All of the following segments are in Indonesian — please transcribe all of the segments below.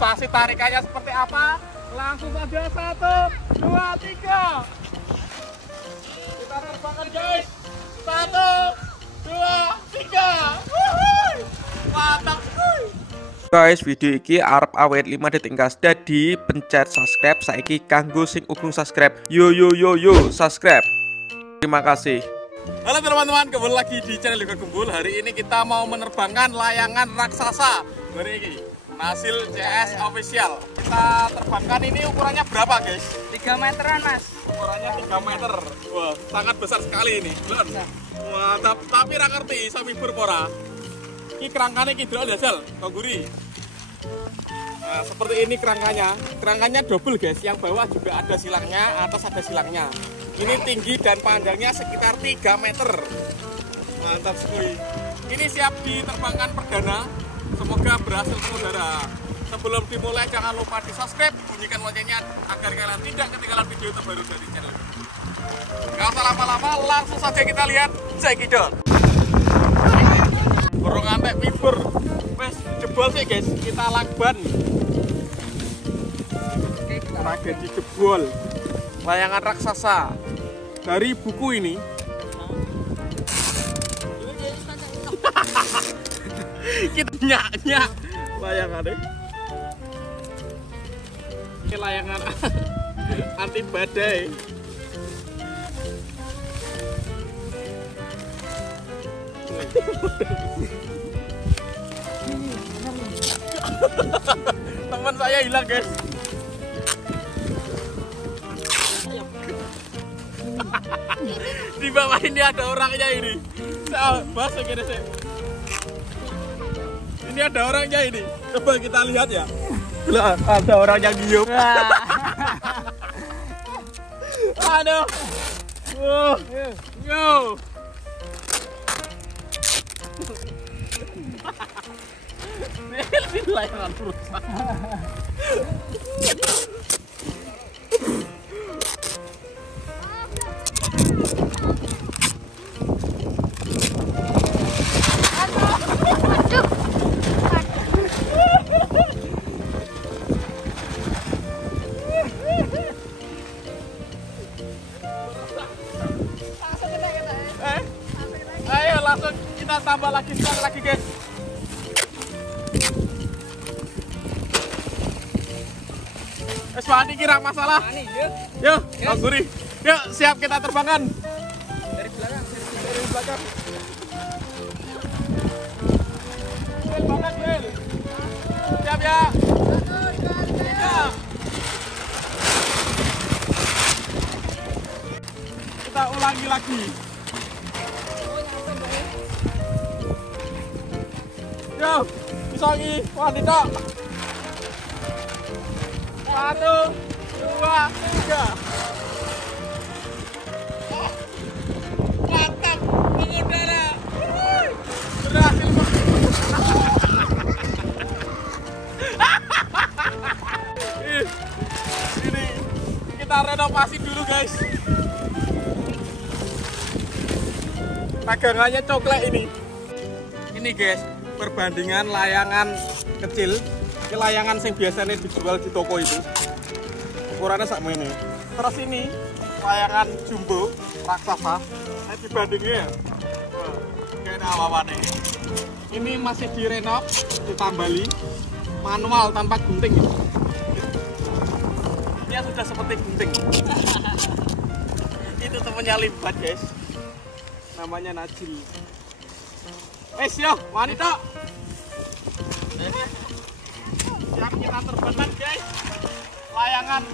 sensasi tarikannya seperti apa? Langsung saja 1, 2, 3. Kita terbangkan guys. 1, 2, 3. Wuhui. Mantap. Guys, video iki arep awet 5 detik gas. Dadi pencet subscribe saiki kanggo sing urung subscribe. Yo subscribe. Terima kasih. Halo teman-teman, kembali lagi di channel Liga Gembul. Hari ini kita mau menerbangkan layangan raksasa. Hari ini hasil CS official. Kita terbangkan ini ukurannya berapa guys? 3 meteran mas. Ukurannya 3 meter. Wah, sangat besar sekali ini. Wah, tapi ra ngerti iso mibur pora. Ini kerangkanya kidul dasal, kongguri. Nah, seperti ini kerangkanya. Kerangkanya double guys. Yang bawah juga ada silangnya, atas ada silangnya. Ini tinggi dan panjangnya sekitar 3 meter. Mantap sekali. Ini siap diterbangkan perdana. Semoga berhasil mengudara. Sebelum dimulai jangan lupa di subscribe, bunyikan loncengnya agar kalian tidak ketinggalan video terbaru dari channel. Gak usah lama-lama, langsung saja kita lihat cekidot. Burung antek mibur. Wes jebol sih guys, kita lakban. Tragedi jebol. Layangan raksasa. Dari buku ini. Kita nyak layangannya. Ini layangan anti badai. Teman saya hilang guys. Di bawah ini ada orangnya ini. Bahasa gini sih. Ini ada orangnya ini. Coba kita lihat ya. Lah, ada orang yang gium. Aduh. Yo. Ini layangan rusak. Ayo langsung kita tambah lagi sekali lagi guys. Wani kira masalah. Yuk, kongguri. Yuk, siap kita terbangkan. Dari belakang. Terbangkan, Gil. Siap ya. Kita ulangi lagi. Yuk, bisa lagi. Wanita. 1, 2, 3. Mantap, mengudara. Berhasil. Ini kita renovasi dulu guys. Dagangannya coklat ini. Ini guys, perbandingan layangan kecil. Ini layangan yang biasanya dijual di toko itu ukurannya sama ini. Terus ini layangan jumbo raksasa. Saya dibandingnya kayak apa nih. Ini masih direnov, ditambali manual tanpa gunting. Ini sudah seperti gunting. Itu temennya Limbat guys. Namanya Najil. Wes yo, wanita. Siap kita terbangkan guys. Layangan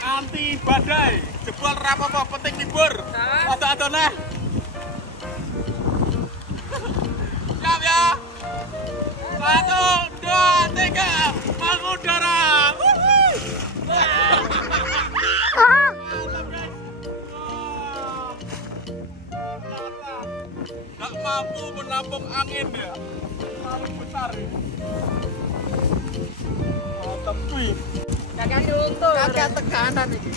anti badai. Jebol rapopo penting libur. Ada nah. Siap ya. 1, 2, 3. Mengudara. Gak mampu menampung angin ya. Terlalu besar ini. Tapi kakak tekanan ini.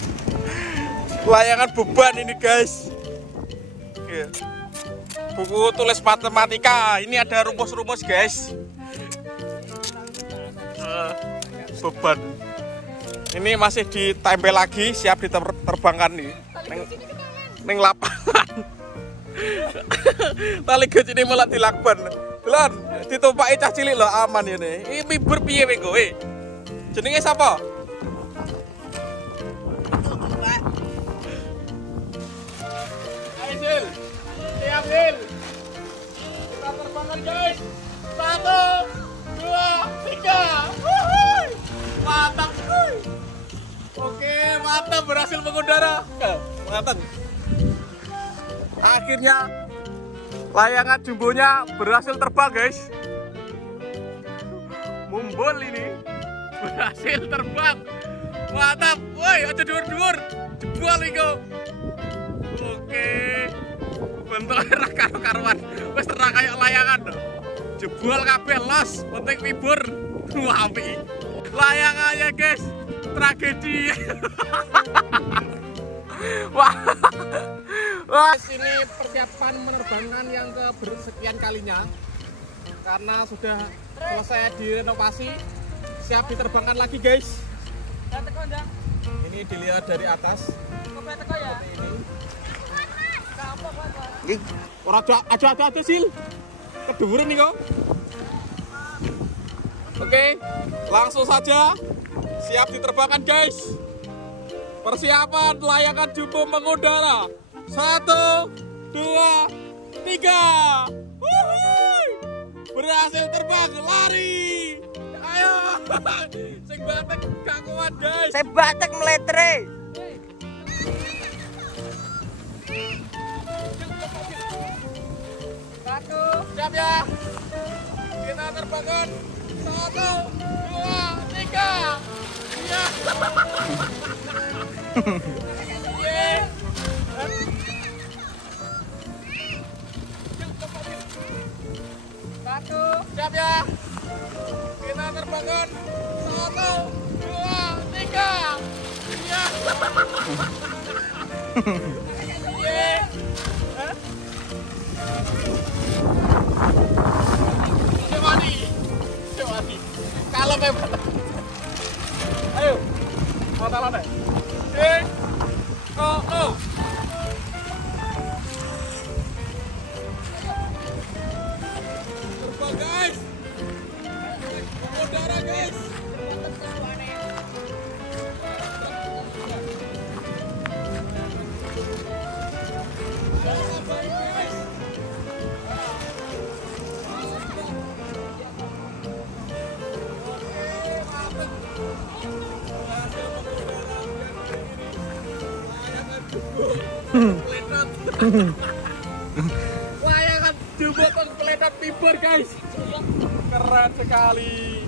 Layangan beban ini guys. Buku tulis matematika. Ini ada rumus-rumus guys. beban. Ini masih ditempel lagi, siap diterbangkan nih. Neng lapangan. Tali gej ini malah dilakban. Lan, ditumpaki cah cilik lho aman ya nih. Ini mibur piye kowe kowe? Jenenge sapa? Ayo Sil. Siap Sil. Kita terbangkan guys. 1, 2, 3. Wuhui. Mantap. Oke, mantap berhasil mengudara. Mantap. Akhirnya layangan jumbonya berhasil terbang guys. Mumbul ini berhasil terbang. Mantap. Woi, aja dhuwur-dhuwur. Jebol iku. Oke. Bentuknya ra karo-karuan. Wis terang kayak layangan. Jebol kabeh los, penting mibur. Wah, apik. Layangannya guys. Tragedi. Wah. Wah, ini persiapan menerbangkan yang kesekian kalinya karena sudah selesai direnovasi, siap diterbangkan lagi guys. Ini dilihat dari atas. Ini. Ora aja Sil. Keduren nih kok. Oke, langsung saja siap diterbangkan guys. Persiapan layangan jumbo mengudara. 1, 2, 3. Wuhui. Berhasil terbang, lari. Ayo. Sing batek gak kuat guys. Saya batek meletre. Satu, siap ya. Kita terbangkan. 1, 2, 3. Iya. Yeay. Satu, siap ya. Kita terbangkan. 1, 2, 3. Iya. Yeay. Cewani. Kalau memang. Ayo. Mau talan deh. Oh. Terbang guys. Udara guys. Layangan jumbo peletot mibur guys. Keren sekali.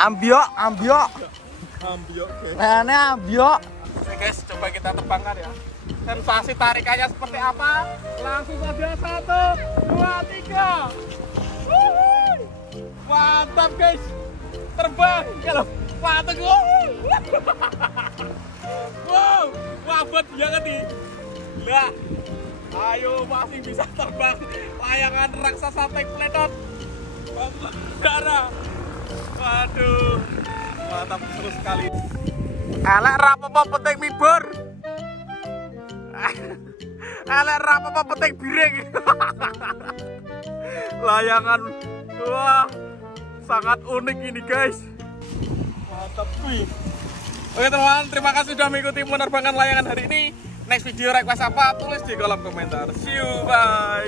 Ambiok. Guys. Nah, ambiok. Oke guys, coba kita terbangkan ya. Sensasi tarikannya seperti apa? Langsung saja 1, 2, 3. Wuhui. Mantap guys. Terbang. Kalau mantap. Wow, wabot banget nih. Lah, ayo masih bisa terbang. Layangan raksasa tank peletot. Udara. Waduh, mantap terus sekali. Elek rapopo penting mibur. Elek rapopo penting biring. Layangan, wah, sangat unik ini guys. Mantap kuy. Oke teman, terima kasih sudah mengikuti penerbangan layangan hari ini. Next video request apa? Tulis di kolom komentar. See you, bye.